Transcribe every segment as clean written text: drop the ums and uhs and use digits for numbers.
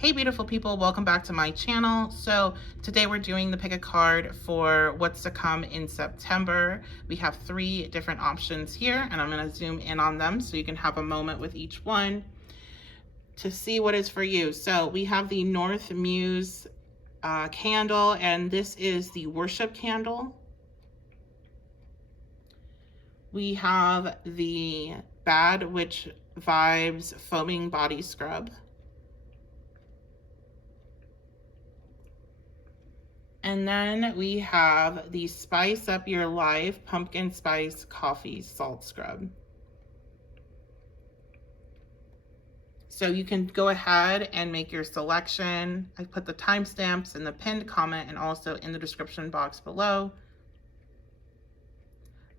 Hey beautiful people, welcome back to my channel. So today we're doing the pick a card for what's to come in September. We have 3 different options here and I'm going to zoom in on them so you can have a moment with each one to see what is for you. So we have the North Muse candle, and this is the worship candle. We have the Bad Witch Vibes foaming body scrub. And then we have the Spice Up Your Life Pumpkin Spice Coffee Salt Scrub. So you can go ahead and make your selection. I put the timestamps in the pinned comment and also in the description box below.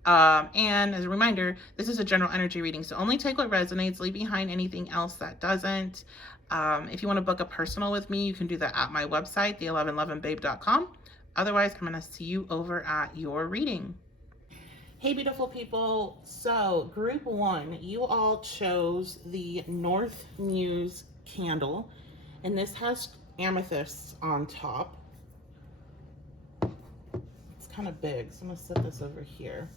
And as a reminder, this is a general energy reading, so only take what resonates, leave behind anything else that doesn't. If you want to book a personal with me, you can do that at my website, the1111babe.com. Otherwise, I'm going to see you over at your reading. Hey, beautiful people. So group 1, you all chose the North Muse candle, and this has amethyst on top. It's kind of big, so I'm going to set this over here.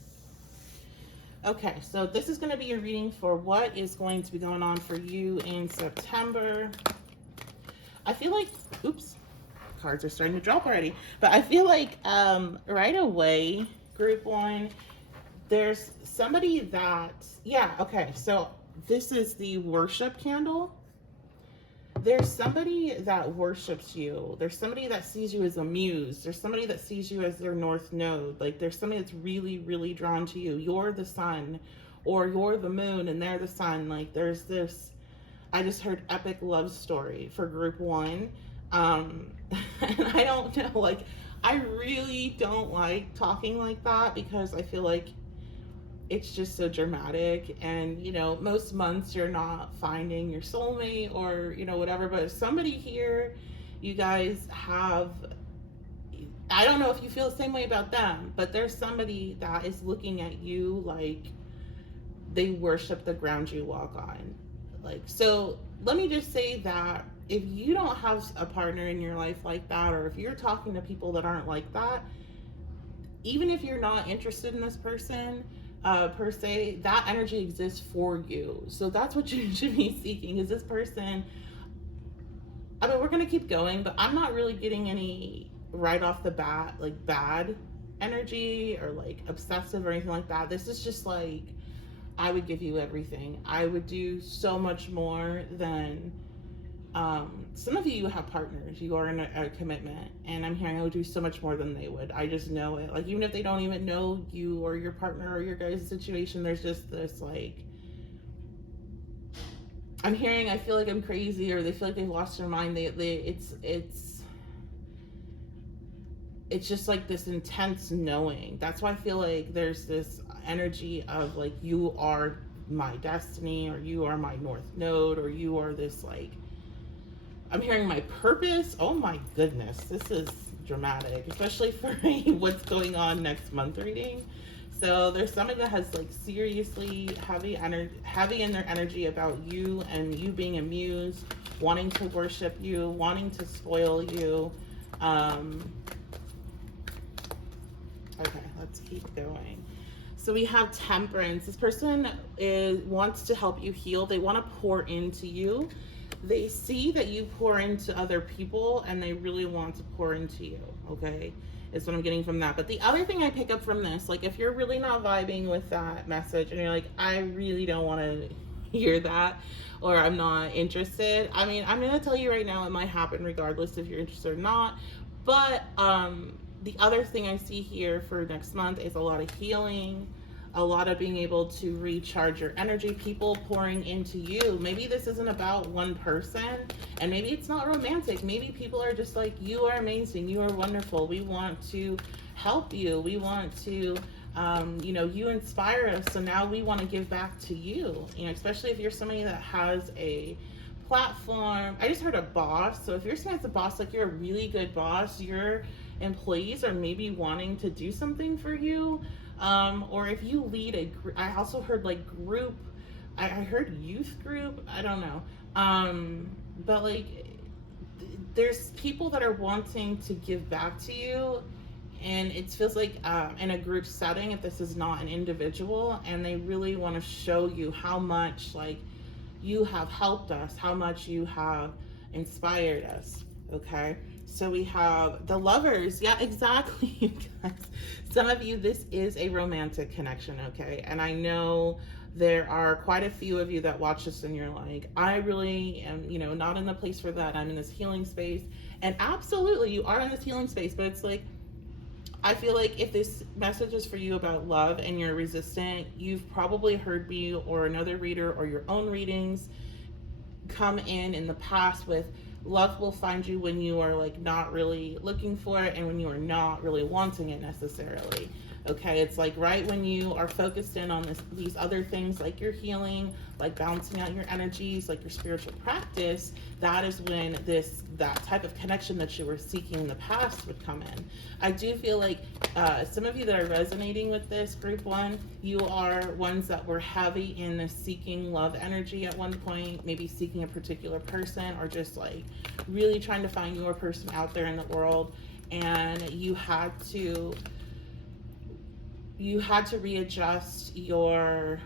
Okay, so this is going to be your reading for what is going to be going on for you in September. I feel like, oops, cards are starting to drop already. But I feel like right away, group 1, there's somebody that, yeah, okay, so this is the worship candle. There's somebody that worships you. There's somebody that sees you as a muse. There's somebody that sees you as their north node. Like there's somebody that's really, really drawn to you. You're the sun, or you're the moon and they're the sun. Like there's this, I just heard epic love story for group 1. And I don't know, like I really don't like talking like that because I feel like it's just so dramatic, and you know, most months you're not finding your soulmate or you know whatever, but somebody here, you guys have, I don't know if you feel the same way about them, but there's somebody that is looking at you like they worship the ground you walk on. Like, so let me just say that if you don't have a partner in your life like that, or if you're talking to people that aren't like that, even if you're not interested in this person per se, that energy exists for you. So that's what you should be seeking, is this person. I mean, we're going to keep going, but I'm not really getting any right off the bat like bad energy or like obsessive or anything like that. This is just like, I would give you everything. I would do so much more than some of you have partners, you are in a commitment, and I'm hearing I would do so much more than they would. I just know it. Like, even if they don't even know you or your partner or your guys' situation, there's just this like, I'm hearing, I feel like I'm crazy, or they feel like they've lost their mind. It's just like this intense knowing. That's why I feel like there's this energy of like, you are my destiny, or you are my north node, or you are this like, I'm hearing my purpose. Oh my goodness, this is dramatic, especially for what's going on next month reading. So there's somebody that has like seriously heavy in their energy about you, and you being a muse, wanting to worship you, wanting to spoil you. Okay, let's keep going. So we have Temperance. This person wants to help you heal. They want to pour into you. They see that you pour into other people and they really want to pour into you, okay? Is what I'm getting from that. But the other thing I pick up from this, like if you're really not vibing with that message and you're like, I really don't want to hear that, or I'm not interested. I mean, I'm going to tell you right now, it might happen regardless if you're interested or not. But the other thing I see here for next month is a lot of healing, a lot of being able to recharge your energy, people pouring into you. Maybe this isn't about one person, and maybe it's not romantic. Maybe people are just like, you are amazing, you are wonderful, we want to help you, we want to, you know, you inspire us, so now we want to give back to you. You know, especially if you're somebody that has a platform. I just heard a boss. So if you're somebody that's a boss, like you're a really good boss, your employees are maybe wanting to do something for you. Or if you lead a group, I also heard like group, I heard youth group, I don't know. But like there's people that are wanting to give back to you, and it feels like in a group setting, if this is not an individual, and they really want to show you how much like you have helped us, how much you have inspired us. Okay, so we have the Lovers. Yeah, exactly. You guys, some of you, this is a romantic connection. Okay, and I know there are quite a few of you that watch this and you're like, I really am, you know, not in the place for that. I'm in this healing space. And absolutely you are in this healing space, but it's like, I feel like if this message is for you about love and you're resistant, you've probably heard me or another reader or your own readings come in the past with love will find you when you are like not really looking for it and when you are not really wanting it necessarily. Okay, it's like right when you are focused in on these other things like your healing, like balancing out your energies, like your spiritual practice, that is when that type of connection that you were seeking in the past would come in. I do feel like some of you that are resonating with this group one, you are ones that were heavy in the seeking love energy at one point, maybe seeking a particular person or just like really trying to find your person out there in the world, and you had to readjust your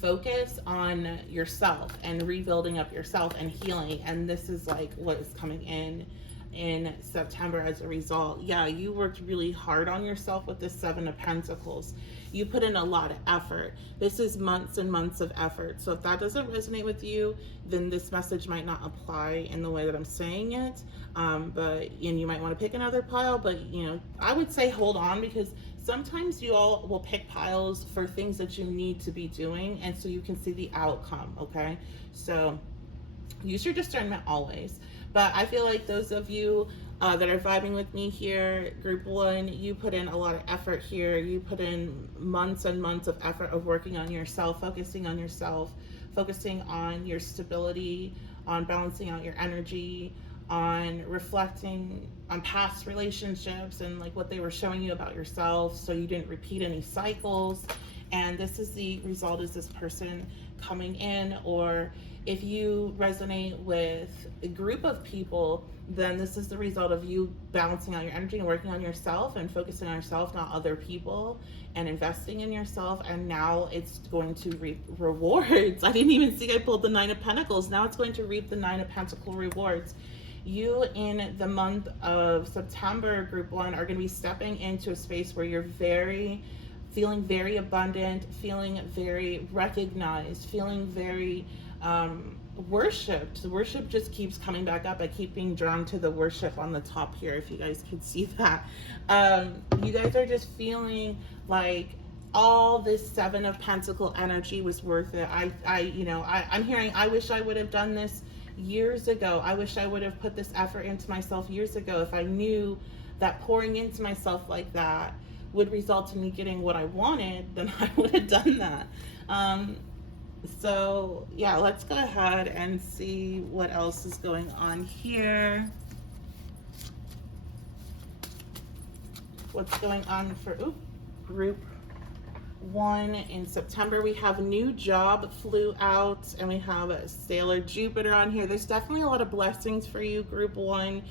focus on yourself and rebuilding up yourself and healing, and this is like what is coming in September as a result. Yeah, you worked really hard on yourself with the Seven of Pentacles. You put in a lot of effort. This is months and months of effort. So if that doesn't resonate with you, then this message might not apply in the way that I'm saying it. And you might want to pick another pile, but you know, I would say hold on, because sometimes you all will pick piles for things that you need to be doing, and so you can see the outcome. Okay, so use your discernment always. But I feel like those of you that are vibing with me here, group one, you put in a lot of effort here. You put in months and months of effort of working on yourself, focusing on yourself, focusing on your stability, on balancing out your energy, on reflecting on past relationships and like what they were showing you about yourself, so you didn't repeat any cycles. And this is the result, is this person coming in. Or if you resonate with a group of people, then this is the result of you balancing out your energy and working on yourself and focusing on yourself, not other people, and investing in yourself. And now it's going to reap rewards. I didn't even see I pulled the Nine of Pentacles. Now it's going to reap the Nine of Pentacle rewards. You in the month of September, group one, are going to be stepping into a space where you're feeling very abundant, feeling very recognized, feeling very worshipped. The worship just keeps coming back up. I keep being drawn to the worship on the top here, if you guys could see that. You guys are just feeling like all this Seven of Pentacle energy was worth it. I'm hearing, I wish I would have done this years ago. I wish I would have put this effort into myself years ago. If I knew that pouring into myself like that would result in me getting what I wanted, then I would have done that. So yeah, let's go ahead and see what else is going on here. What's going on for group one in September? We have a new job flew out, and we have a Sailor Jupiter on here. There's definitely a lot of blessings for you, group one.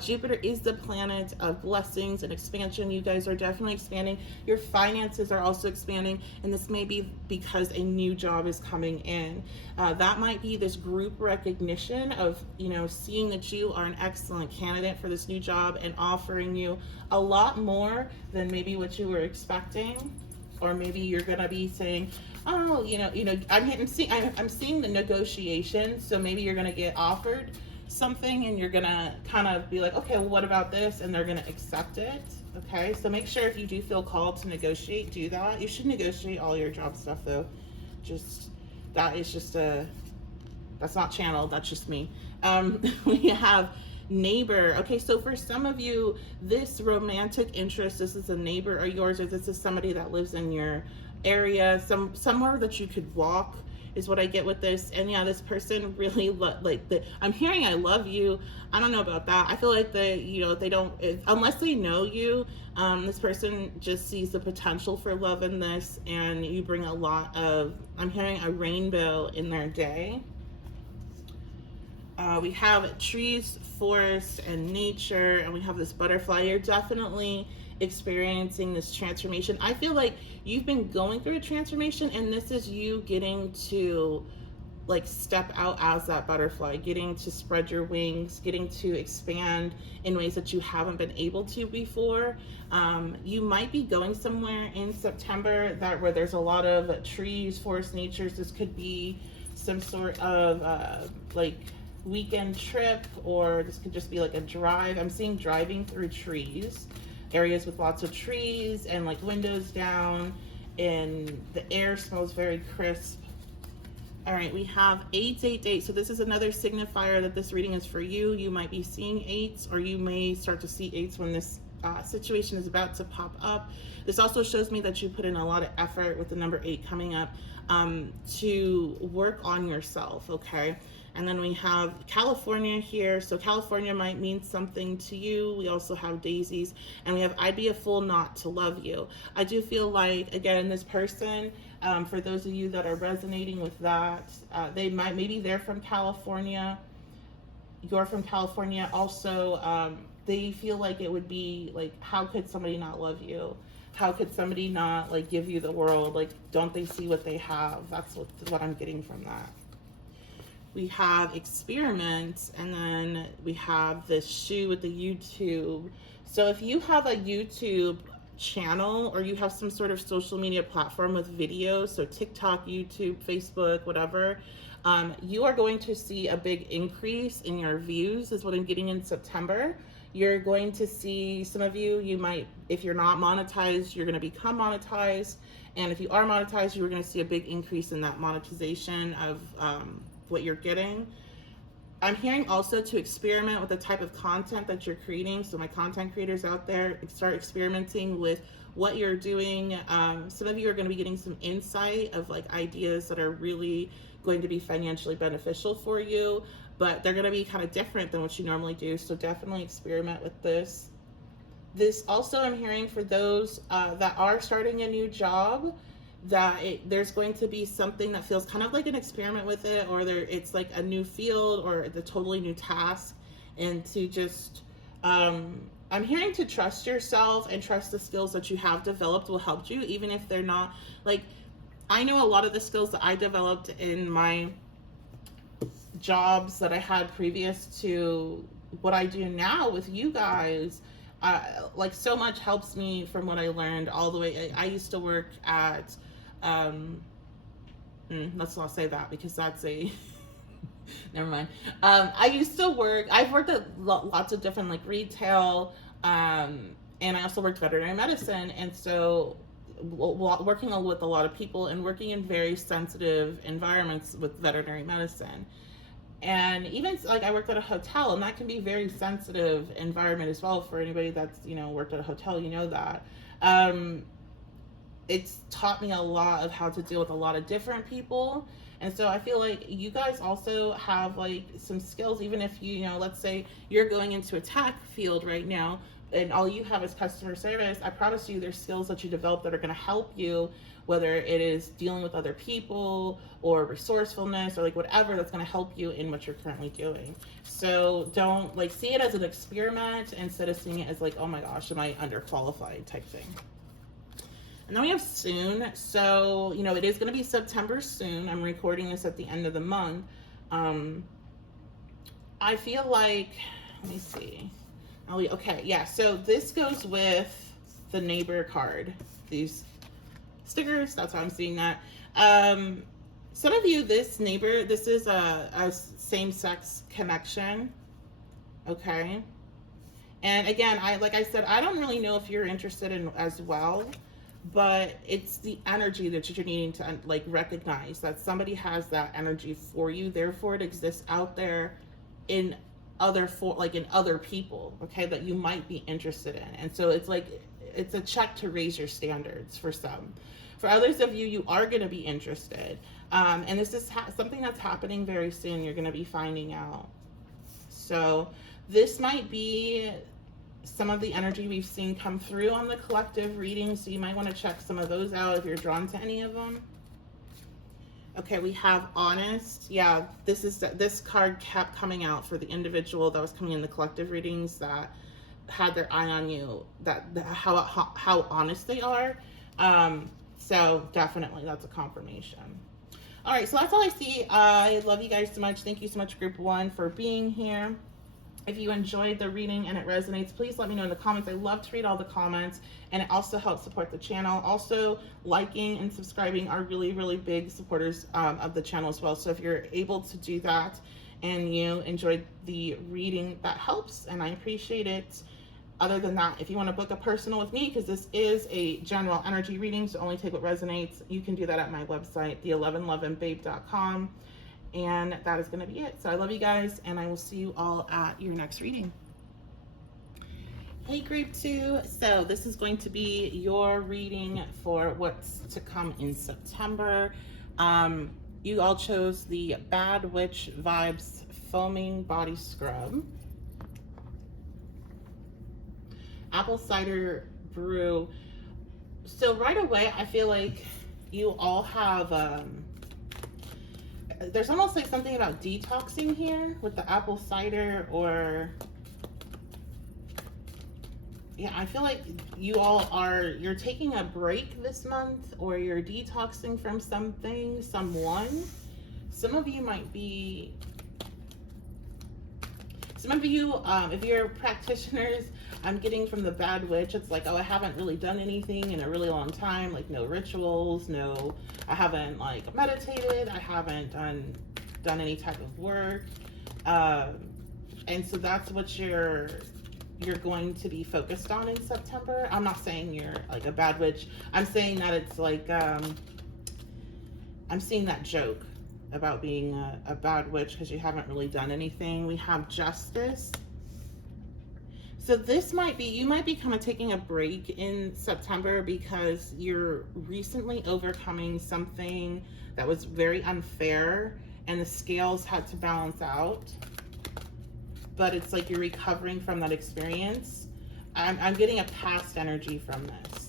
Jupiter is the planet of blessings and expansion. You guys are definitely expanding. Your finances are also expanding, and this may be because a new job is coming in. That might be this group recognition of, you know, seeing that you are an excellent candidate for this new job and offering you a lot more than maybe what you were expecting. Or maybe you're gonna be saying, oh, I'm seeing the negotiation. So maybe you're gonna get offered something and you're gonna kind of be like, okay, well, what about this? And they're gonna accept it. Okay, so make sure if you do feel called to negotiate, do that. You should negotiate all your job stuff though. That's not channeled, that's just me. We have neighbor. Okay, so for some of you, this romantic interest, this is a neighbor of yours, or this is somebody that lives in your area, somewhere that you could walk is what I get with this. And yeah, this person really I'm hearing I love you. I don't know about that. I feel like they don't, unless they know you, this person just sees the potential for love in this, and you bring a lot of, I'm hearing a rainbow in their day. We have trees, forest, and nature, and we have this butterfly. You're definitely experiencing this transformation. I feel like you've been going through a transformation, and this is you getting to like step out as that butterfly, getting to spread your wings, getting to expand in ways that you haven't been able to before. You might be going somewhere in September that where there's a lot of trees, forest, natures. This could be some sort of like weekend trip, or this could just be like a drive. I'm seeing driving through trees, areas with lots of trees and like windows down, and the air smells very crisp. All right, we have 888. So this is another signifier that this reading is for you. You might be seeing eights, or you may start to see eights when this situation is about to pop up. This also shows me that you put in a lot of effort with the number 8 coming up to work on yourself, okay? And then we have California here. So California might mean something to you. We also have daisies, and we have I'd be a fool not to love you. I do feel like, again, this person, for those of you that are resonating with that, maybe they're from California. You're from California. Also, they feel like it would be like, how could somebody not love you? How could somebody not like give you the world? Like, don't they see what they have? That's what I'm getting from that. We have experiment, and then we have this shoe with the YouTube. So if you have a YouTube channel, or you have some sort of social media platform with videos, so TikTok, YouTube, Facebook, whatever, you are going to see a big increase in your views, is what I'm getting in September. You're going to see, some of you might, if you're not monetized, you're going to become monetized. And if you are monetized, you're going to see a big increase in that monetization of what you're getting. I'm hearing also to experiment with the type of content that you're creating. So my content creators out there, start experimenting with what you're doing. Some of you are going to be getting some insight of like ideas that are really going to be financially beneficial for you, but they're going to be kind of different than what you normally do. So definitely experiment with this. This also, I'm hearing for those that are starting a new job, that there's going to be something that feels kind of like an experiment with it, or it's like a new field or a totally new task, and to just I'm hearing to trust yourself and trust the skills that you have developed will help you, even if they're not like, I know a lot of the skills that I developed in my jobs that I had previous to what I do now with you guys, like so much helps me from what I learned all the way. I used to work at let's not say that, because that's a never mind. I've worked at lots of different like retail, and I also worked veterinary medicine, and so working with a lot of people and working in very sensitive environments with veterinary medicine. And even like I worked at a hotel, and that can be a very sensitive environment as well. For anybody that's worked at a hotel, that. It's taught me a lot of how to deal with a lot of different people. And so I feel like you guys also have like some skills, even if let's say you're going into a tech field right now and all you have is customer service. I promise you there's skills that you develop that are going to help you, whether it is dealing with other people or resourcefulness or like whatever, that's going to help you in what you're currently doing. So don't like see it as an experiment instead of seeing it as like, oh my gosh, am I underqualified type thing. And then we have soon. So, it is going to be September soon. I'm recording this at the end of the month. I feel like, let me see. Okay, yeah. So this goes with the neighbor card. These stickers, that's how I'm seeing that. Some of you, this is a same-sex connection. Okay. And again, like I said, I don't really know if you're interested in as well. But it's the energy that you're needing to like recognize that somebody has that energy for you. Therefore, it exists out there in other people, okay, that you might be interested in. And so it's like it's a check to raise your standards for some. For others of you, you are going to be interested, and this is something that's happening very soon. You're going to be finding out. So this might be some of the energy we've seen come through on the collective reading, so you might want to check some of those out if you're drawn to any of them. Okay, we have honest. Yeah, this card kept coming out for the individual that was coming in the collective readings that had their eye on you, how honest they are. So definitely that's a confirmation. All right, so that's all I see. I love you guys so much. Thank you so much, Group 1, for being here. If you enjoyed the reading and it resonates, please let me know in the comments. I love to read all the comments, and it also helps support the channel. Also, liking and subscribing are really, really big supporters of the channel as well. So if you're able to do that and you enjoyed the reading, that helps, and I appreciate it. Other than that, if you want to book a personal with me, because this is a general energy reading, so only take what resonates, you can do that at my website, the11loveandbabe.com. And that is going to be it. So I love you guys, and I will see you all at your next reading. Hey, Group 2. So this is going to be your reading for what's to come in September. You all chose the Bad Witch Vibes Foaming Body Scrub. Apple cider brew. So right away, I feel like you all have... there's almost like something about detoxing here with the apple cider, or yeah, I feel like you all you're taking a break this month, or you're detoxing from something, someone. Some of you, if you're practitioners, I'm getting from the Bad Witch, it's like, oh, I haven't really done anything in a really long time, like no rituals, I haven't like meditated, I haven't done any type of work, and so that's what you're going to be focused on in September. I'm not saying you're like a bad witch. I'm saying that it's like I'm seeing that joke about being a bad witch because you haven't really done anything. We have Justice. So this you might be kind of taking a break in September because you're recently overcoming something that was very unfair and the scales had to balance out. But it's like you're recovering from that experience. I'm getting a past energy from this.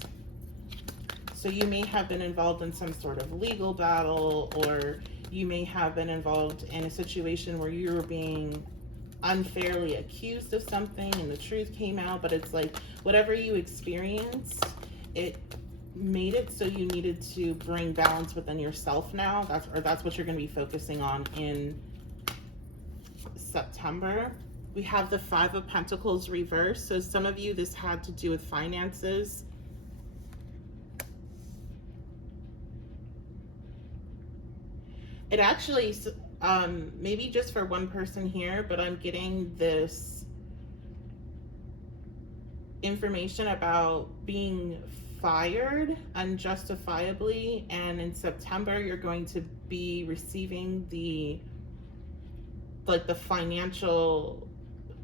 So you may have been involved in some sort of legal battle, or you may have been involved in a situation where you were being unfairly accused of something and the truth came out, but it's like whatever you experienced, it made it so you needed to bring balance within yourself now. That's what you're going to be focusing on in September. We have the Five of Pentacles reversed. So some of you, this had to do with finances. It actually, maybe just for one person here, but I'm getting this information about being fired unjustifiably, and in September you're going to be receiving the financial,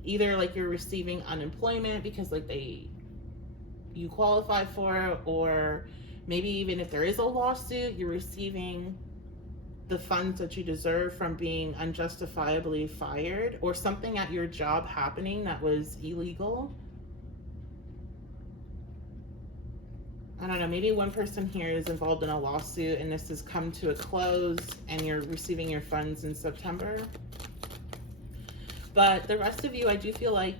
either like you're receiving unemployment because like you qualify for it, or maybe even if there is a lawsuit, you're receiving the funds that you deserve from being unjustifiably fired, or something at your job happening that was illegal. I don't know, maybe one person here is involved in a lawsuit and this has come to a close and you're receiving your funds in September. But the rest of you, I do feel like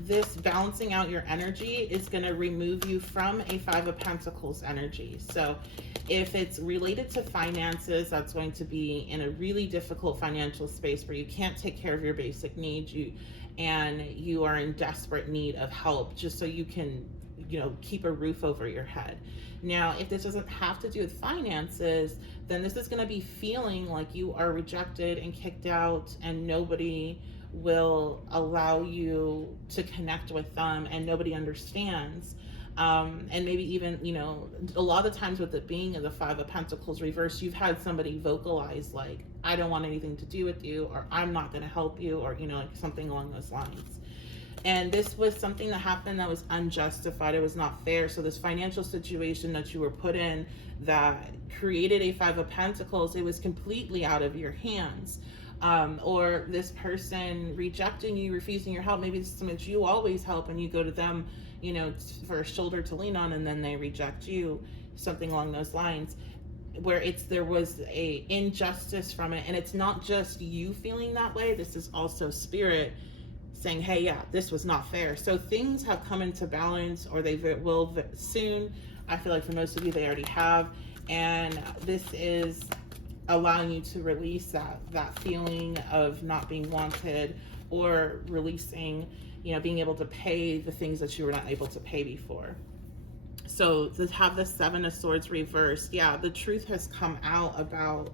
this balancing out your energy is going to remove you from a Five of Pentacles energy. So if it's related to finances, that's going to be in a really difficult financial space where you can't take care of your basic needs, and you are in desperate need of help just so you can, keep a roof over your head. Now, if this doesn't have to do with finances, then this is going to be feeling like you are rejected and kicked out, and nobody will allow you to connect with them, and nobody understands. And maybe even, a lot of the times with it being in the Five of Pentacles reverse, you've had somebody vocalize like, I don't want anything to do with you, or I'm not going to help you, or, like something along those lines. And this was something that happened that was unjustified. It was not fair. So this financial situation that you were put in that created a Five of Pentacles, it was completely out of your hands. Or this person rejecting you, refusing your help. Maybe this is something that you always help and you go to them, for a shoulder to lean on, and then they reject you, something along those lines. where there was a injustice from it, and it's not just you feeling that way. This is also spirit saying, hey, yeah, this was not fair. So things have come into balance, or they will soon. I feel like for most of you, they already have. And this is allowing you to release that feeling of not being wanted, or releasing, being able to pay the things that you were not able to pay before. So to have the Seven of Swords reversed, yeah, the truth has come out about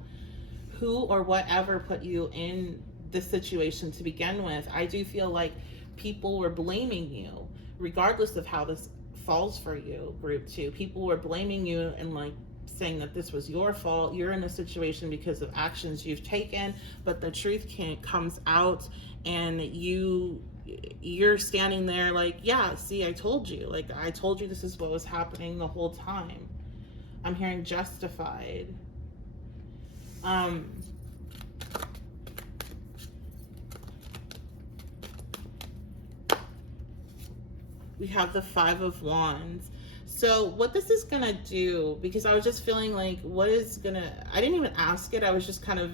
who or whatever put you in this situation to begin with. I do feel like people were blaming you, regardless of how this falls for you, group 2. People were blaming you and like saying that this was your fault. You're in a situation because of actions you've taken, but the truth comes out, and you're standing there like, yeah, see, I told you. Like, I told you this is what was happening the whole time. I'm hearing justified. We have the Five of Wands. So what this is gonna do, because I was just feeling like, I didn't even ask it. I was just kind of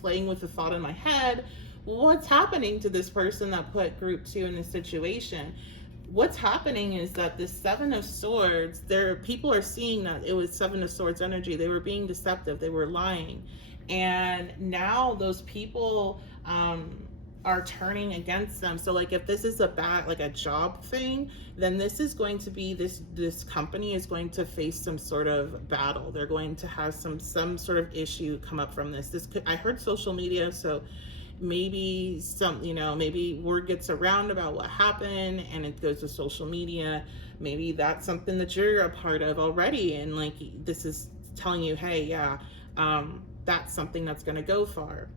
playing with the thought in my head. What's happening to this person that put group 2 in this situation? What's happening is that the Seven of Swords, people are seeing that it was Seven of Swords energy. They were being deceptive. They were lying. And now those people, are turning against them. So like, if this is a job thing, then this is going to be, this company is going to face some sort of battle. They're going to have some sort of issue come up from this. I heard social media, so maybe maybe word gets around about what happened and it goes to social media. Maybe that's something that you're a part of already, and like, this is telling you, hey, yeah, that's something that's going to go far.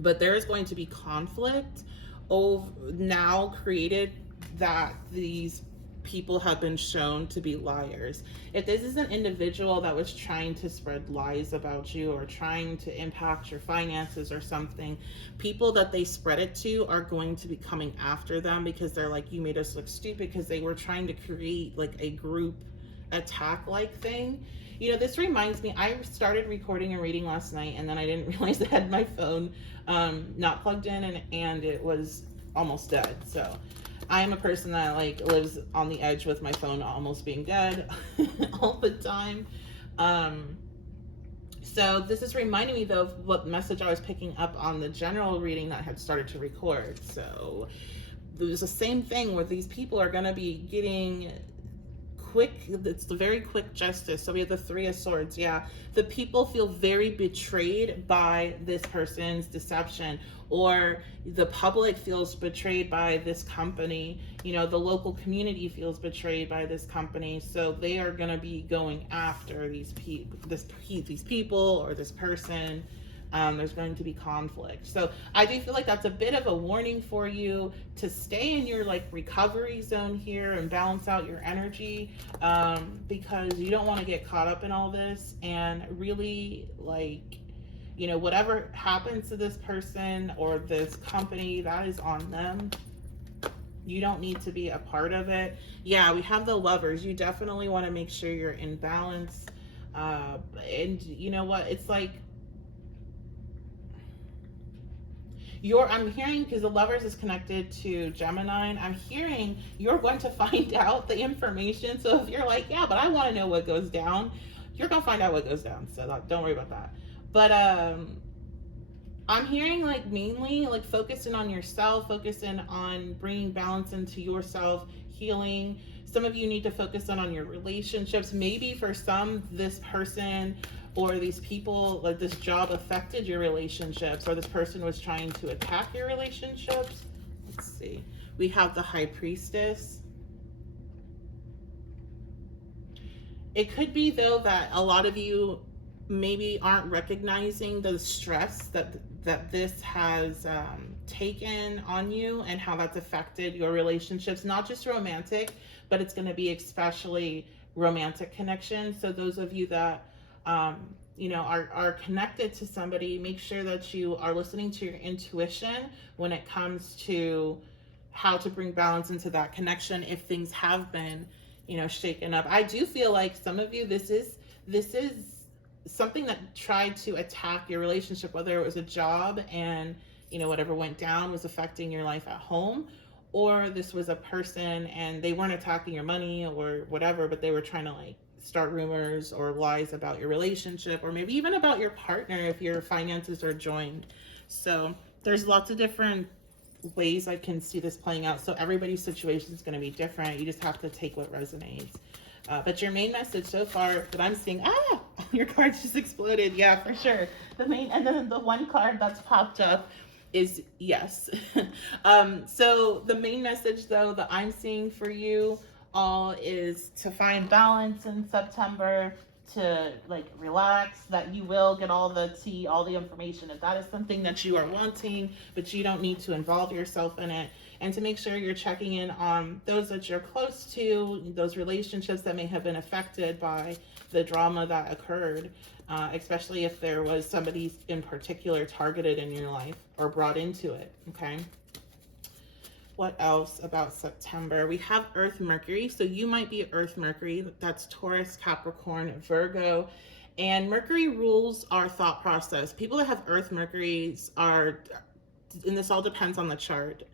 But there is going to be conflict now created that these people have been shown to be liars. If this is an individual that was trying to spread lies about you, or trying to impact your finances or something, people that they spread it to are going to be coming after them, because they're like, you made us look stupid, because they were trying to create like a group attack like thing. This reminds me, I started recording a reading last night, and then I didn't realize I had my phone not plugged in, and it was almost dead. So I am a person that like lives on the edge with my phone almost being dead all the time. So this is reminding me though of what message I was picking up on the general reading that I had started to record. So it was the same thing where these people are going to be getting it's the very quick justice. So we have the Three of Swords. Yeah, the people feel very betrayed by this person's deception, or the public feels betrayed by this company. The local community feels betrayed by this company. So they are going to be going after these people or this person. There's going to be conflict. So I do feel like that's a bit of a warning for you to stay in your like recovery zone here and balance out your energy, because you don't want to get caught up in all this, and really like, whatever happens to this person or this company, that is on them. You don't need to be a part of it. Yeah, we have the Lovers. You definitely want to make sure you're in balance. And you know what? It's like, I'm hearing, because the Lovers is connected to Gemini, I'm hearing you're going to find out the information. So if you're like, yeah, but I want to know what goes down, you're going to find out what goes down. So don't worry about that. But I'm hearing like mainly like focusing on yourself, focusing on bringing balance into yourself, healing. Some of you need to focus on your relationships. Maybe for some, this person or these people, like this job affected your relationships, or this person was trying to attack your relationships. Let's see. We have the High Priestess. It could be though that a lot of you maybe aren't recognizing the stress that this has taken on you, and how that's affected your relationships, not just romantic, but it's going to be especially romantic connections. So those of you that are connected to somebody, make sure that you are listening to your intuition when it comes to how to bring balance into that connection if things have been, shaken up. I do feel like some of you, this is something that tried to attack your relationship, whether it was a job and, you know, whatever went down was affecting your life at home, or this was a person and they weren't attacking your money or whatever, but they were trying to like start rumors or lies about your relationship, or maybe even about your partner if your finances are joined. So there's lots of different ways I can see this playing out. So everybody's situation is going to be different. You just have to take what resonates. But your main message so far that I'm seeing, your cards just exploded. Yeah, for sure. And then the one card that's popped up is yes. So the main message though that I'm seeing for you all is to find balance in September, to like relax, that you will get all the tea, all the information if that is something that you are wanting, but you don't need to involve yourself in it. And to make sure you're checking in on those that you're close to, those relationships that may have been affected by the drama that occurred, especially if there was somebody in particular targeted in your life or brought into it, okay? What else about September? We have Earth Mercury. So you might be Earth Mercury. That's Taurus, Capricorn, Virgo. And Mercury rules our thought process. People that have Earth Mercuries are, and this all depends on the chart,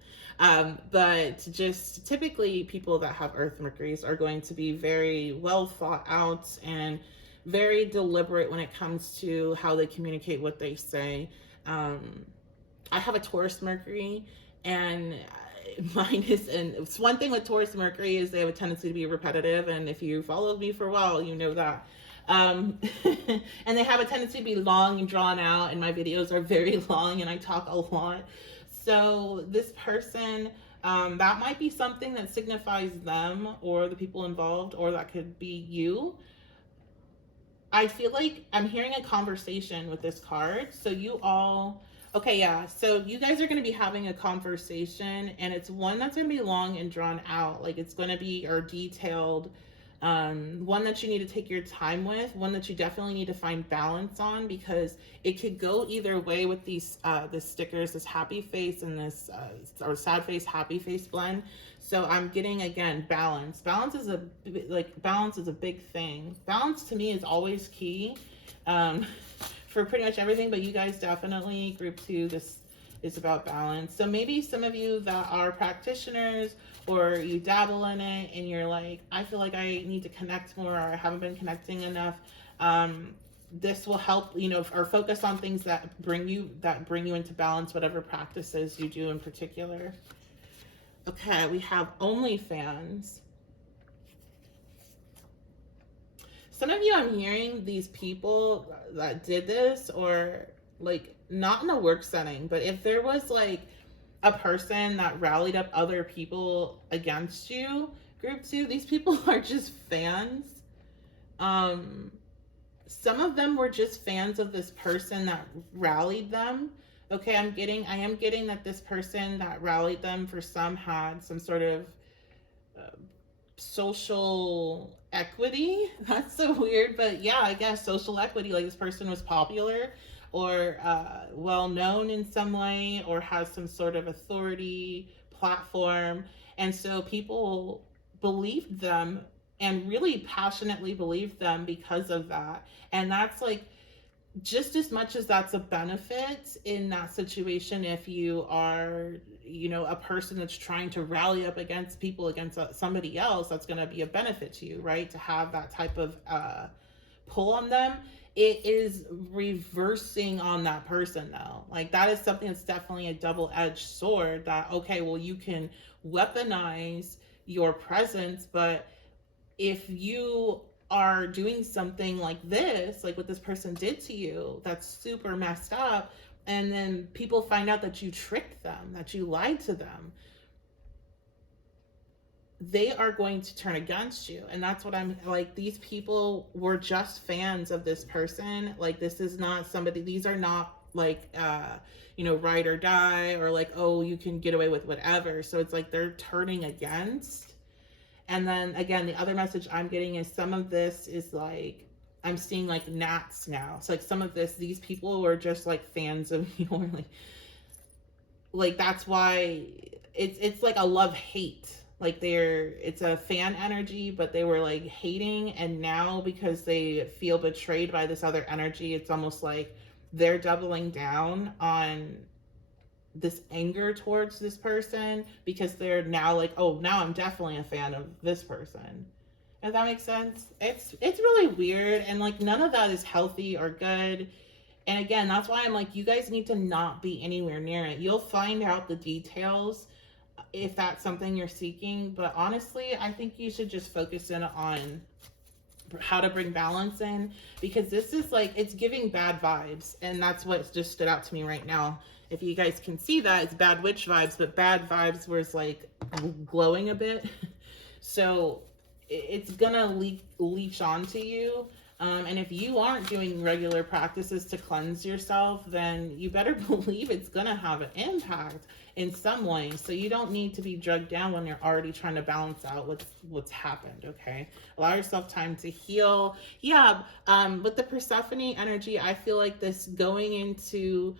but just typically people that have Earth Mercuries are going to be very well thought out and very deliberate when it comes to how they communicate what they say. I have a Taurus Mercury, and mine is, and it's one thing with Taurus Mercury is they have a tendency to be repetitive, and if you followed me for a while, you know that. And they have a tendency to be long and drawn out, and my videos are very long and I talk a lot. So this person, that might be something that signifies them or the people involved, or that could be you. I feel like I'm hearing a conversation with this card. So you all, okay, yeah. So you guys are going to be having a conversation, and it's one that's going to be long and drawn out. Like it's going to be or detailed. One that you need to take your time with, one that you definitely need to find balance on, because it could go either way with these this stickers, this happy face and this or sad face, happy face blend. So I'm getting, again, balance. Balance is a big thing. Balance to me is always key for pretty much everything, but you guys definitely, group 2, this is about balance. So maybe some of you that are practitioners, or you dabble in it and you're like, I feel like I need to connect more, or I haven't been connecting enough. This will help, you know, or focus on things that bring you into balance, whatever practices you do in particular. Okay, we have OnlyFans. Some of you, I'm hearing these people that did this, or like not in a work setting, but if there was like a person that rallied up other people against you, group 2, these people are just fans. Some of them were just fans of this person that rallied them. Okay, I am getting that this person that rallied them, for some, had some sort of social equity. That's so weird, but yeah, I guess social equity, like this person was popular or well known in some way, or has some sort of authority, platform, and so people believed them and really passionately believed them because of that. And that's like, just as much as that's a benefit in that situation, if you are, you know, a person that's trying to rally up against people, against somebody else, that's going to be a benefit to you, right? To have that type of pull on them. It is reversing on that person though. Like that is something that's definitely a double-edged sword, that, okay, well, you can weaponize your presence, but if you are doing something like this, like what this person did to you, that's super messed up, and then people find out that you tricked them, that you lied to them, they are going to turn against you. And that's what I'm like, these people were just fans of this person. Like this is not somebody, these are not like you know, ride or die, or like, oh, you can get away with whatever. So it's like they're turning against. And then again, the other message I'm getting is some of this is like, I'm seeing like gnats now. So like some of this, these people were just like fans of you, or like that's why it's like a love-hate Like it's a fan energy, but they were like hating, and now because they feel betrayed by this other energy, it's almost like they're doubling down on this anger towards this person because they're now like, oh, now I'm definitely a fan of this person. If that makes sense. It's really weird, and like none of that is healthy or good. And again, that's why I'm like, you guys need to not be anywhere near it. You'll find out the details if that's something you're seeking. But honestly, I think you should just focus in on how to bring balance in, because this is like, it's giving bad vibes. And that's what just stood out to me right now. If you guys can see that, it's bad witch vibes, but bad vibes was like glowing a bit. So it's gonna leech onto you. And if you aren't doing regular practices to cleanse yourself, then you better believe it's going to have an impact in some way. So you don't need to be drugged down when you're already trying to balance out what's happened, okay? Allow yourself time to heal. Yeah, with the Persephone energy, I feel like this going into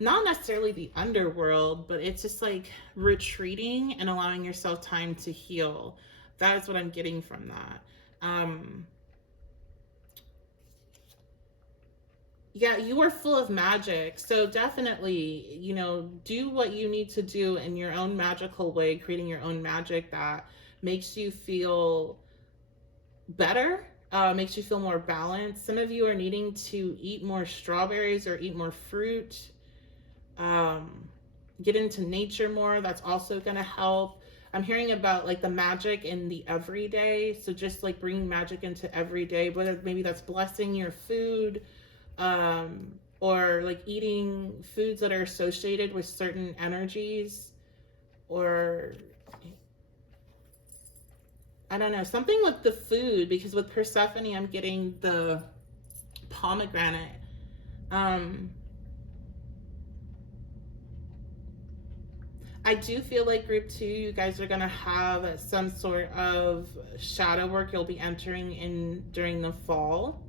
not necessarily the underworld, but it's just like retreating and allowing yourself time to heal. That is what I'm getting from that. Yeah, you are full of magic. So definitely, do what you need to do in your own magical way, creating your own magic that makes you feel better, makes you feel more balanced. Some of you are needing to eat more strawberries or eat more fruit, get into nature more. That's also going to help. I'm hearing about like the magic in the everyday. So just like bringing magic into everyday, whether maybe that's blessing your food, or like eating foods that are associated with certain energies, or I don't know, something with the food, because with Persephone, I'm getting the pomegranate. I do feel like group 2, you guys are going to have some sort of shadow work you'll be entering in during the fall.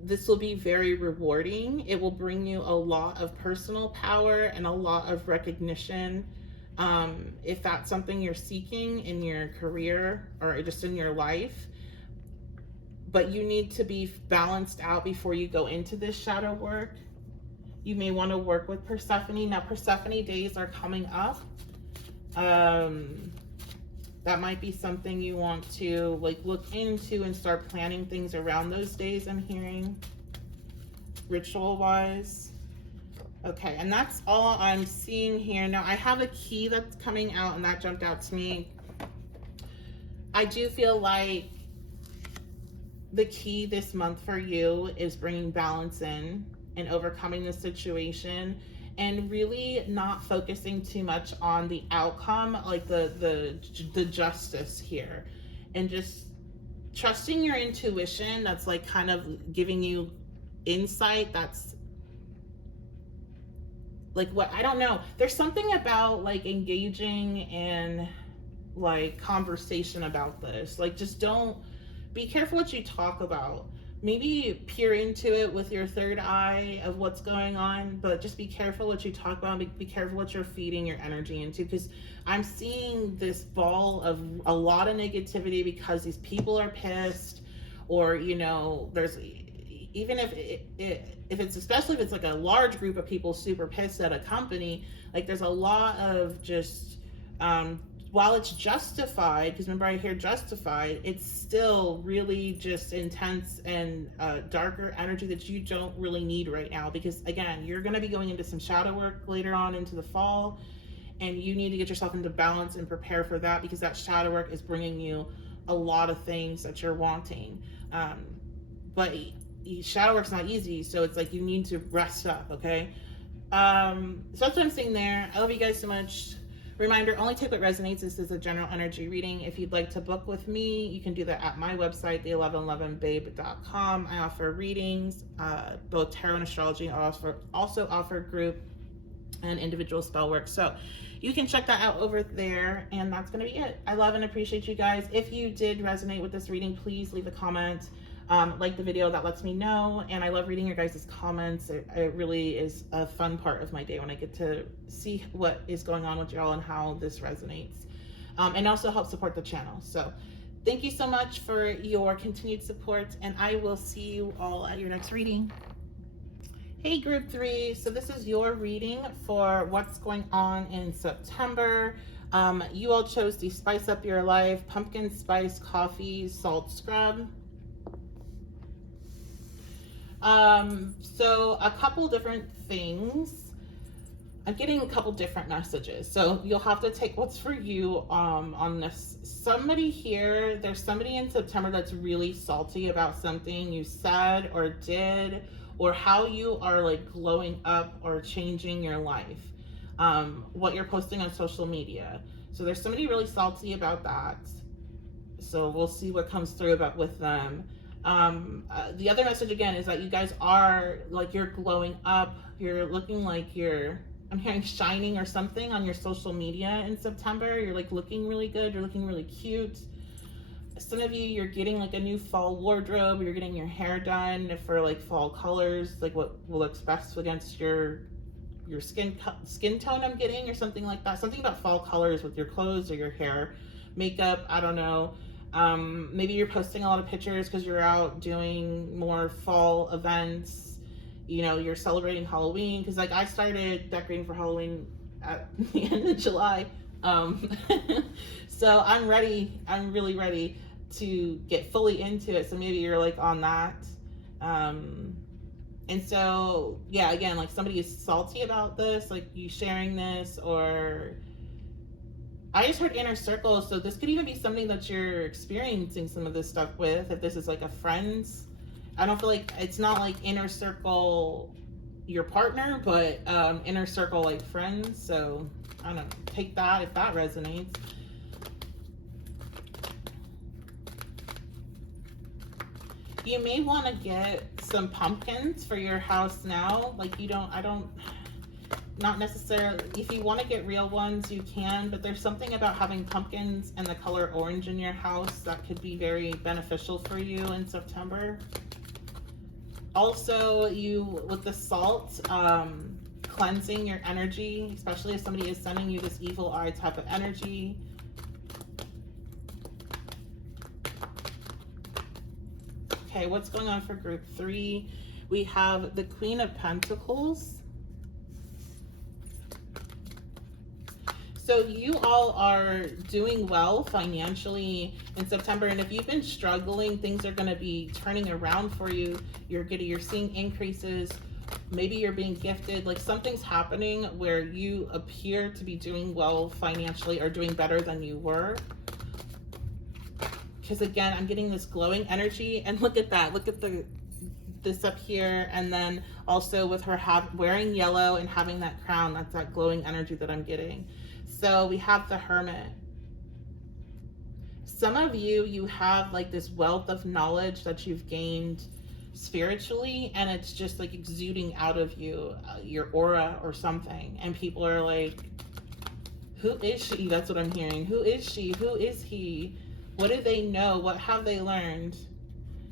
This will be very rewarding. It will bring you a lot of personal power and a lot of recognition. If that's something you're seeking in your career or just in your life, but you need to be balanced out before you go into this shadow work. You may want to work with Persephone. Now, Persephone days are coming up. That might be something you want to like look into and start planning things around those days, I'm hearing, ritual wise. Okay, and that's all I'm seeing here. Now I have a key that's coming out, and that jumped out to me. I do feel like the key this month for you is bringing balance in and overcoming the situation, and really not focusing too much on the outcome, like the justice here, and just trusting your intuition. That's like kind of giving you insight. That's like, what, I don't know. There's something about like engaging in like conversation about this. Like, just don't, be careful what you talk about. Maybe peer into it with your third eye of what's going on, but just be careful what you talk about. Be careful what you're feeding your energy into, because I'm seeing this ball of a lot of negativity because these people are pissed, or there's, even if it's, especially if it's like a large group of people super pissed at a company, like there's a lot of just while it's justified, because remember I hear justified, it's still really just intense and darker energy that you don't really need right now. Because again, you're going to be going into some shadow work later on into the fall, and you need to get yourself into balance and prepare for that, because that shadow work is bringing you a lot of things that you're wanting. But shadow work's not easy, so it's like you need to rest up, okay? So that's what I'm seeing there. I love you guys so much. Reminder, only take what resonates. This is a general energy reading. If you'd like to book with me, you can do that at my website, the1111babe.com. I offer readings, both tarot and astrology. I also offer group and individual spell work. So you can check that out over there, and that's going to be it. I love and appreciate you guys. If you did resonate with this reading, please leave a comment. Like the video, that lets me know, and I love reading your guys' comments. It really is a fun part of my day when I get to see what is going on with y'all and how this resonates. and also help support the channel. So thank you so much for your continued support, and I will see you all at your next reading. Hey group 3, so this is your reading for what's going on in September. You all chose the Spice Up Your Life Pumpkin Spice Coffee Salt Scrub. So a couple different things. I'm getting a couple different messages, so you'll have to take what's for you on this. Somebody here, there's somebody in September that's really salty about something you said or did, or how you are like glowing up or changing your life, what you're posting on social media. So there's somebody really salty about that. So we'll see what comes through with them. The other message again is that you guys are like, you're glowing up, you're looking like I'm hearing shining or something on your social media in September. You're like looking really good, you're looking really cute. Some of you, you're getting like a new fall wardrobe, you're getting your hair done for like fall colors, like what will look best against your skin tone, I'm getting, or something like that. Something about fall colors with your clothes or your hair, makeup, I don't know. Maybe you're posting a lot of pictures because you're out doing more fall events. You know, you're celebrating Halloween, because like I started decorating for Halloween at the end of July. So I'm ready, I'm really ready to get fully into it. So maybe you're like on that. And so, yeah, again, like somebody is salty about this, like you sharing this, or I just heard inner circle. So this could even be something that you're experiencing some of this stuff with. If this is like a friend's, I don't feel like, it's not like inner circle your partner, but inner circle like friends. So I don't know, take that if that resonates. You may want to get some pumpkins for your house now. Like not necessarily, if you want to get real ones, you can, but there's something about having pumpkins and the color orange in your house that could be very beneficial for you in September. Also, with the salt, cleansing your energy, especially if somebody is sending you this evil eye type of energy. Okay, what's going on for group 3? We have the Queen of Pentacles. So you all are doing well financially in September, and if you've been struggling, things are going to be turning around for you. You're seeing increases. Maybe you're being gifted, like something's happening where you appear to be doing well financially, or doing better than you were. Because again, I'm getting this glowing energy, and look at that. Look at this up here, and then also with her wearing yellow and having that crown, that's that glowing energy that I'm getting. So we have the Hermit. Some of you have like this wealth of knowledge that you've gained spiritually, and it's just like exuding out of you, your aura or something. And people are like, who is she? That's what I'm hearing. Who is she? Who is he? What do they know? What have they learned?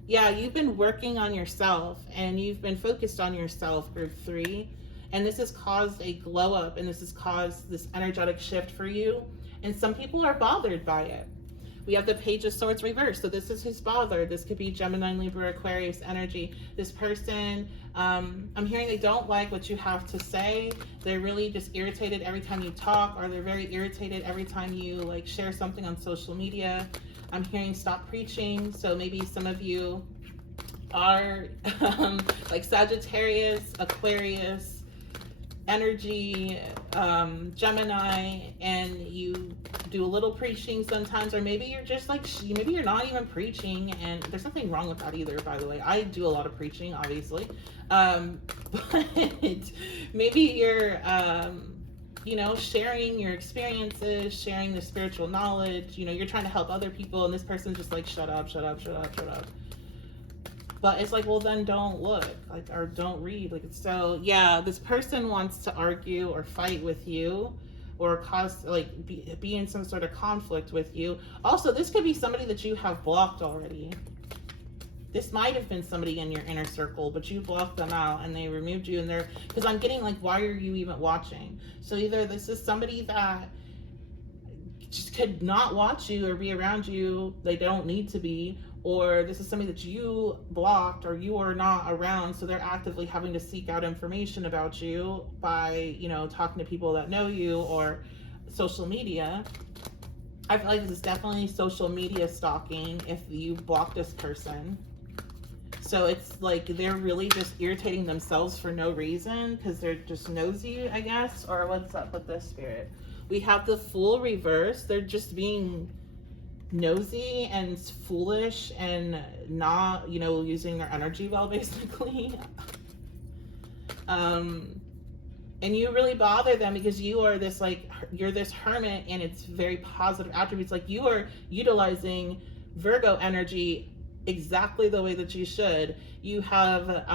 Yeah, you've been working on yourself, and you've been focused on yourself, group 3. And this has caused a glow up, and this has caused this energetic shift for you. And some people are bothered by it. We have the Page of Swords reversed. So this is who's bothered. This could be Gemini, Libra, Aquarius energy. This person, I'm hearing they don't like what you have to say. They're really just irritated every time you talk, or they're very irritated every time you like share something on social media. I'm hearing stop preaching. So maybe some of you are like Sagittarius, Aquarius energy, Gemini, and you do a little preaching sometimes, or maybe you're just like, maybe you're not even preaching, and there's nothing wrong with that either, by the way. I do a lot of preaching, obviously, but maybe you're sharing your experiences, sharing the spiritual knowledge. You're trying to help other people, and this person's just like, shut up, shut up, shut up, shut up. But it's like, well, then don't look, like, or don't read. Like, so yeah, this person wants to argue or fight with you, or cause, like, be in some sort of conflict with you. Also, this could be somebody that you have blocked already. This might have been somebody in your inner circle, but you blocked them out and they removed you, and they're, because I'm getting like, why are you even watching? So either this is somebody that just could not watch you or be around you. They don't need to be, or this is somebody that you blocked or you are not around, so they're actively having to seek out information about you by, you know, talking to people that know you or social media. I feel like this is definitely social media stalking if you block this person. So it's like they're really just irritating themselves for no reason because they're just nosy, I guess. Or what's up with this, Spirit? We have the Fool reverse. They're just being nosy and foolish and not, you know, using their energy well, basically. And you really bother them because you are this, like, you're this hermit and it's very positive attributes. Like, you are utilizing Virgo energy exactly the way that you should. You have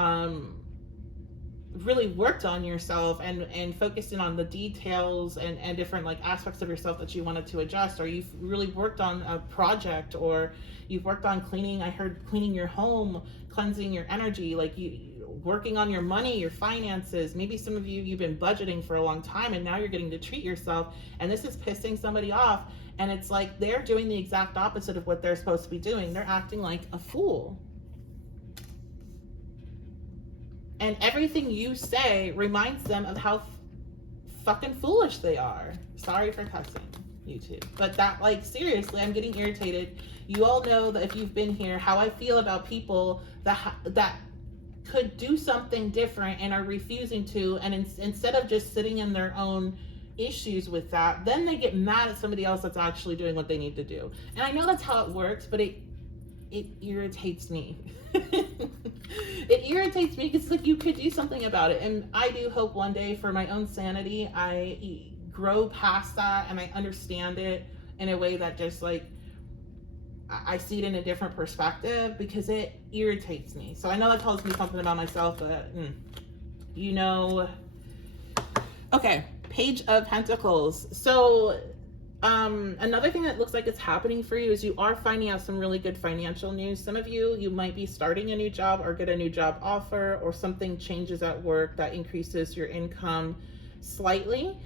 really worked on yourself and focused in on the details and different like aspects of yourself that you wanted to adjust, or you've really worked on a project, or you've worked on cleaning. I heard cleaning your home, cleansing your energy, like you working on your money, your finances. Maybe some of you've been budgeting for a long time and now you're getting to treat yourself, and this is pissing somebody off. And it's like they're doing the exact opposite of what they're supposed to be doing. They're acting like a fool. And everything you say reminds them of how fucking foolish they are. Sorry for cussing, YouTube. But that, like, seriously, I'm getting irritated. You all know that if you've been here, how I feel about people that could do something different and are refusing to. And instead of just sitting in their own issues with that, then they get mad at somebody else that's actually doing what they need to do. And I know that's how it works, but it irritates me. It irritates me because, like, you could do something about it. And I do hope one day, for my own sanity, I grow past that and I understand it in a way that just, like, I see it in a different perspective, because it irritates me. So I know that tells me something about myself, but you know. Okay, Page of Pentacles. So another thing that looks like it's happening for you is you are finding out some really good financial news. Some of you might be starting a new job or get a new job offer, or something changes at work that increases your income slightly.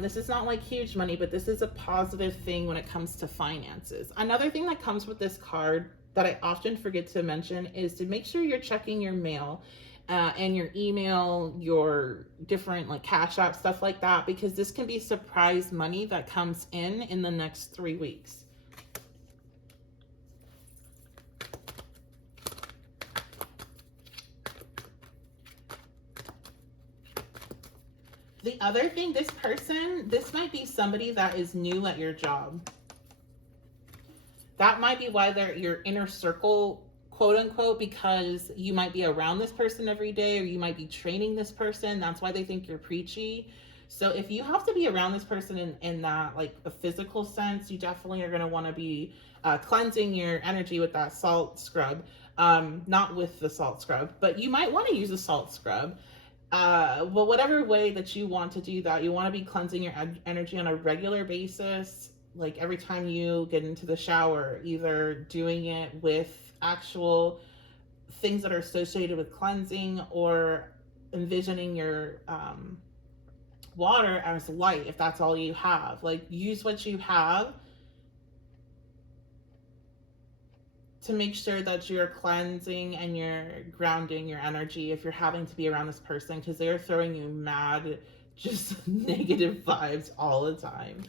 This is not like huge money, but this is a positive thing when it comes to finances. Another thing that comes with this card that I often forget to mention is to make sure you're checking your mail and your email, your different like Cash App, stuff like that, because this can be surprise money that comes in the next 3 weeks. The other thing, this might be somebody that is new at your job. That might be why they're your inner circle, quote unquote, because you might be around this person every day, or you might be training this person. That's why they think you're preachy. So if you have to be around this person in that, like, a physical sense, you definitely are going to want to be cleansing your energy with that salt scrub. Not with the salt scrub, but you might want to use a salt scrub. Well, whatever way that you want to do that, you want to be cleansing your energy on a regular basis, like every time you get into the shower, either doing it with actual things that are associated with cleansing, or envisioning your water as light, if that's all you have. Like, use what you have to make sure that you're cleansing and you're grounding your energy if you're having to be around this person, because they're throwing you mad, just negative vibes all the time.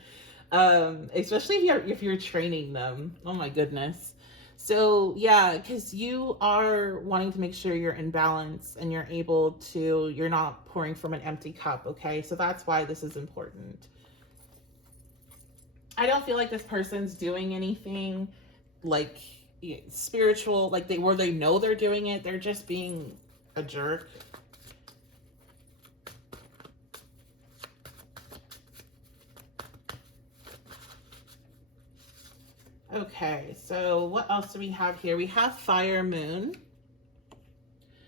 Especially if you're training them. Oh my goodness. So yeah, because you are wanting to make sure you're in balance and you're not pouring from an empty cup, okay? So that's why this is important. I don't feel like this person's doing anything like spiritual, like they know they're doing it. They're just being a jerk. Okay, so what else do we have here? We have Fire Moon.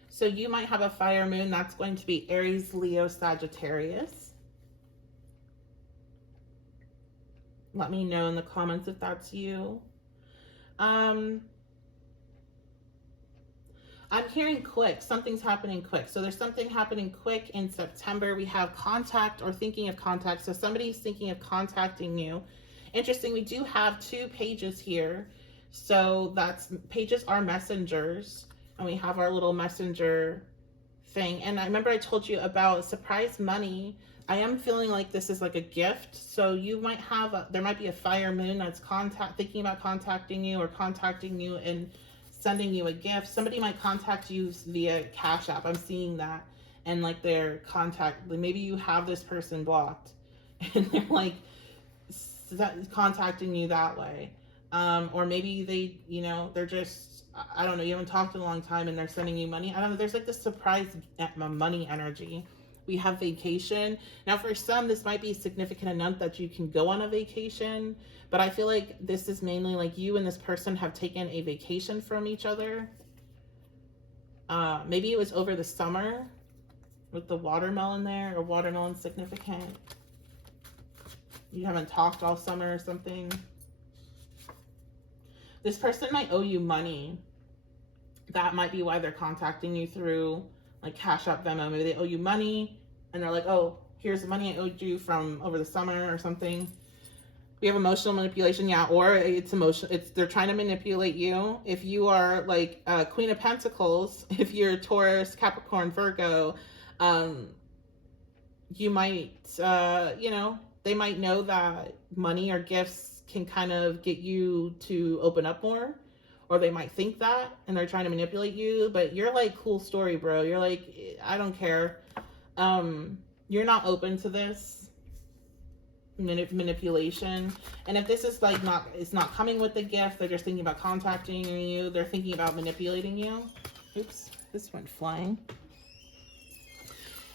So you might have a Fire Moon. That's going to be Aries, Leo, Sagittarius. Let me know in the comments if that's you. I'm hearing quick. Something's happening quick. So there's something happening quick in September. We have contact or thinking of contact. So somebody's thinking of contacting you Interesting, we do have 2 pages here. So pages are messengers, and we have our little messenger thing. And I remember I told you about surprise money. I am feeling like this is like a gift. So you might have there might be a fire moon that's thinking about contacting you, or contacting you and sending you a gift. Somebody might contact you via Cash App. I'm seeing that. And like their contact, maybe you have this person blocked and they're like contacting you that way. Or maybe they, they're just, I don't know, you haven't talked in a long time and they're sending you money. I don't know, there's like this surprise money energy. We have vacation. Now for some, this might be significant enough that you can go on a vacation, but I feel like this is mainly like you and this person have taken a vacation from each other. Maybe it was over the summer with the watermelon there, or watermelon significant. You haven't talked all summer or something. This person might owe you money. That might be why they're contacting you through like Cash App, Venmo. Maybe they owe you money and they're like, oh, here's the money I owed you from over the summer or something. We have emotional manipulation, yeah, or it's emotional. They're trying to manipulate you. If you are like Queen of Pentacles, if you're Taurus, Capricorn, Virgo, you might, they might know that money or gifts can kind of get you to open up more, or they might think that and they're trying to manipulate you, but you're like, cool story, bro. You're like, I don't care. You're not open to this manipulation. And if this is like it's not coming with the gift, they're just thinking about contacting you, they're thinking about manipulating you. Oops, this went flying.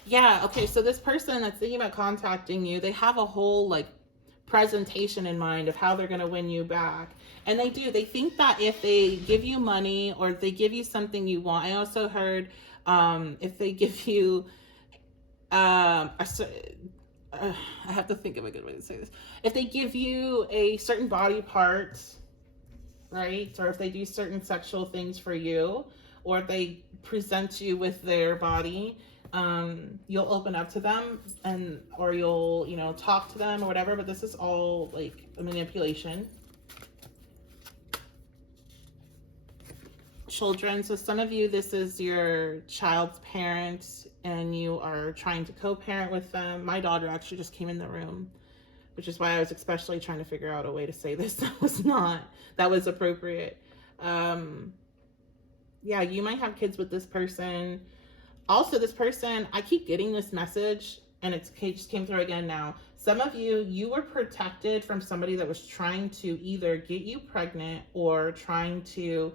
Yeah, okay, so this person that's thinking about contacting you, they have a whole like presentation in mind of how they're going to win you back. And they think that if they give you money or if they give you something you want. I also heard if they give you I have to think of a good way to say this. If they give you a certain body part, right? Or if they do certain sexual things for you, or if they present you with their body, you'll open up to them or you'll, talk to them or whatever, but this is all like a manipulation. Children. So some of you, this is your child's parent and you are trying to co-parent with them. My daughter actually just came in the room, which is why I was especially trying to figure out a way to say this that was appropriate. Yeah, you might have kids with this person. Also, this person, I keep getting this message and it just came through again now. Some of you were protected from somebody that was trying to either get you pregnant or trying to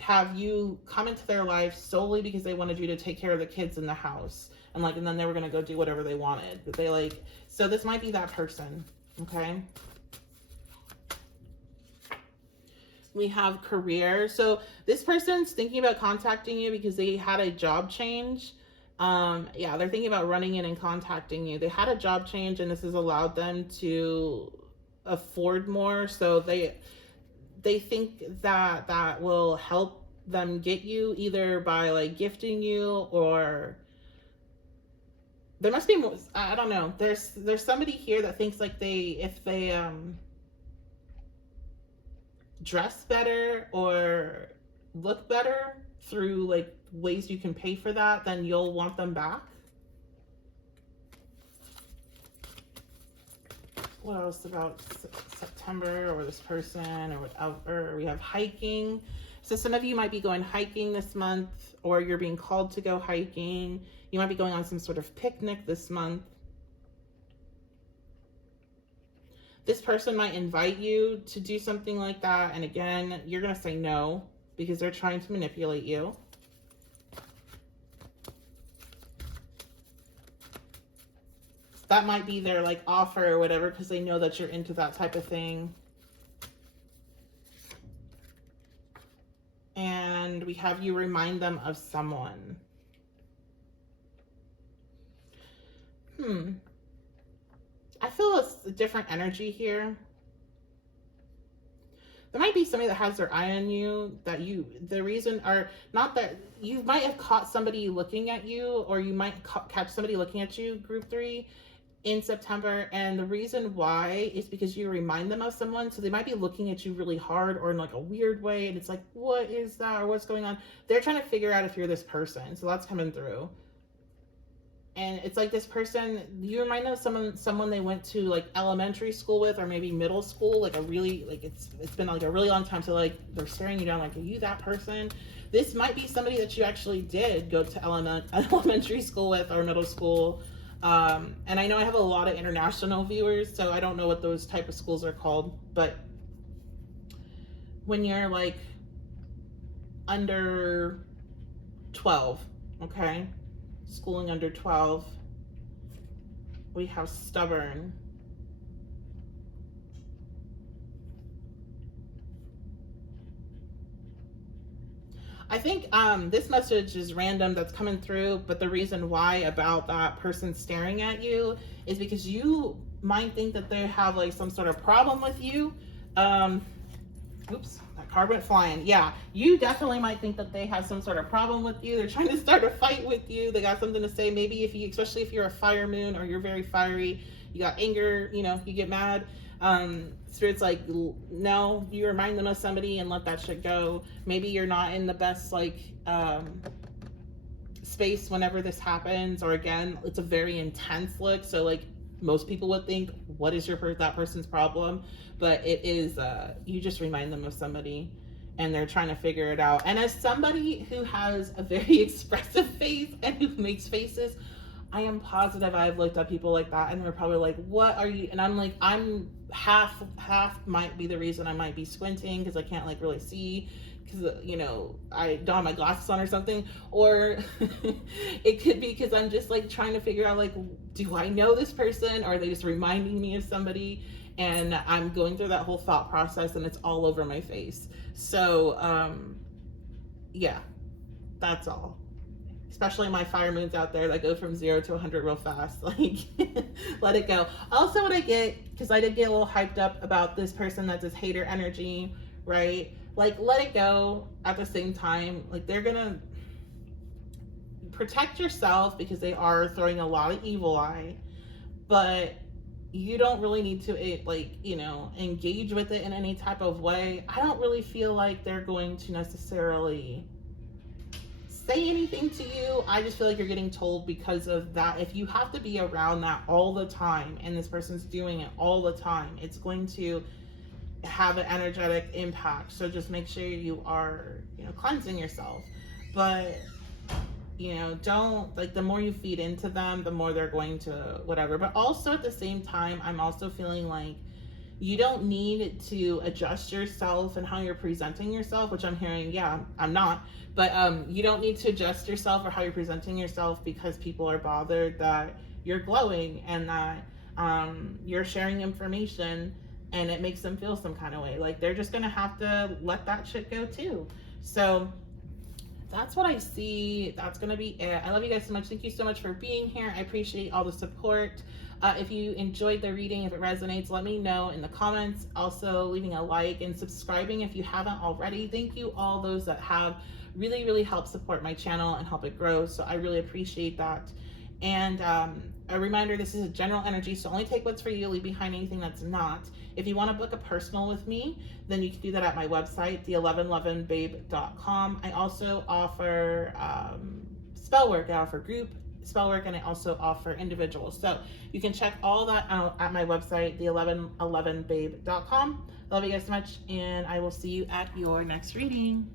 have you come into their life solely because they wanted you to take care of the kids in the house. And then they were going to go do whatever they wanted. But so this might be that person, okay? We have career. So this person's thinking about contacting you because they had a job change. Yeah, they're thinking about running in and contacting you. They had a job change and this has allowed them to afford more. So they think that will help them get you either by like gifting you, or there must be more. I don't know. There's somebody here that thinks like if they dress better or look better through like ways you can pay for that, then you'll want them back. What else about September or this person or whatever? We have hiking. So some of you might be going hiking this month, or you're being called to go hiking. You might be going on some sort of picnic this month. This person might invite you to do something like that. And again, you're going to say no because they're trying to manipulate you. That might be their like offer or whatever because they know that you're into that type of thing. And we have you remind them of someone. I feel it's a different energy here. There might be somebody that has their eye on you, the reason are not that you might have caught somebody looking at you, or you might catch somebody looking at you, group 3, in September, and the reason why is because you remind them of someone. So they might be looking at you really hard or in like a weird way, and it's like, what is that, or what's going on? They're trying to figure out if you're this person. So that's coming through. And it's like this person, you remind them of someone they went to like elementary school with, or maybe middle school, like a really, like it's been like a really long time. So like they're staring you down, like, are you that person? This might be somebody that you actually did go to elementary school with, or middle school. And I know I have a lot of international viewers, so I don't know what those type of schools are called, but when you're like under 12, okay, schooling under 12, we have stubborn. I think this message is random that's coming through, but the reason why about that person staring at you is because you might think that they have like some sort of problem with you. Oops, that card went flying. Yeah, you definitely might think that they have some sort of problem with you. They're trying to start a fight with you. They got something to say. Maybe if you, especially if you're a fire moon or you're very fiery, you got anger, you know, you get mad. Spirit's like, no, you remind them of somebody and let that shit go. Maybe you're not in the best like space whenever this happens, or again, it's a very intense look. So like most people would think, what is that person's problem? But it is, you just remind them of somebody and they're trying to figure it out. And as somebody who has a very expressive face and who makes faces, I am positive I've looked at people like that and they're probably like, what are you? And I'm like, I'm half might be the reason I might be squinting because I can't like really see, because you know, I don't have my glasses on or something, or it could be because I'm just like trying to figure out like, do I know this person, or are they just reminding me of somebody? And I'm going through that whole thought process and it's all over my face. So yeah, that's all. Especially my fire moons out there that go from 0 to 100 real fast. Like, let it go. Also, what I get, because I did get a little hyped up about this person that's this hater energy, right? Like, let it go at the same time. Like, they're gonna protect yourself because they are throwing a lot of evil eye, but you don't really need to, like, you know, engage with it in any type of way. I don't really feel like they're going to necessarily say anything to you. I just feel like you're getting told because of that. If you have to be around that all the time and this person's doing it all the time, it's going to have an energetic impact. So just make sure you are, you know, cleansing yourself. But you know, don't, like, the more you feed into them, the more they're going to whatever. But also at the same time, I'm also feeling like you don't need to adjust yourself and how you're presenting yourself, which I'm hearing, yeah, I'm not, but you don't need to adjust yourself or how you're presenting yourself because people are bothered that you're glowing and that you're sharing information and it makes them feel some kind of way. Like, they're just gonna have to let that shit go too. So that's what I see. That's gonna be it. I love you guys so much. Thank you so much for being here. I appreciate all the support. If you enjoyed the reading, if it resonates, let me know in the comments. Also leaving a like and subscribing if you haven't already. Thank you all those that have really helped support my channel and help it grow. So I really appreciate that. And a reminder, this is a general energy, so only take what's for you, leave behind anything that's not. If you want to book a personal with me, then you can do that at my website, the1111babe.com. I also offer spell work. I offer group spell work, and I also offer individual. So you can check all that out at my website, the1111babe.com. Love you guys so much, and I will see you at your next reading.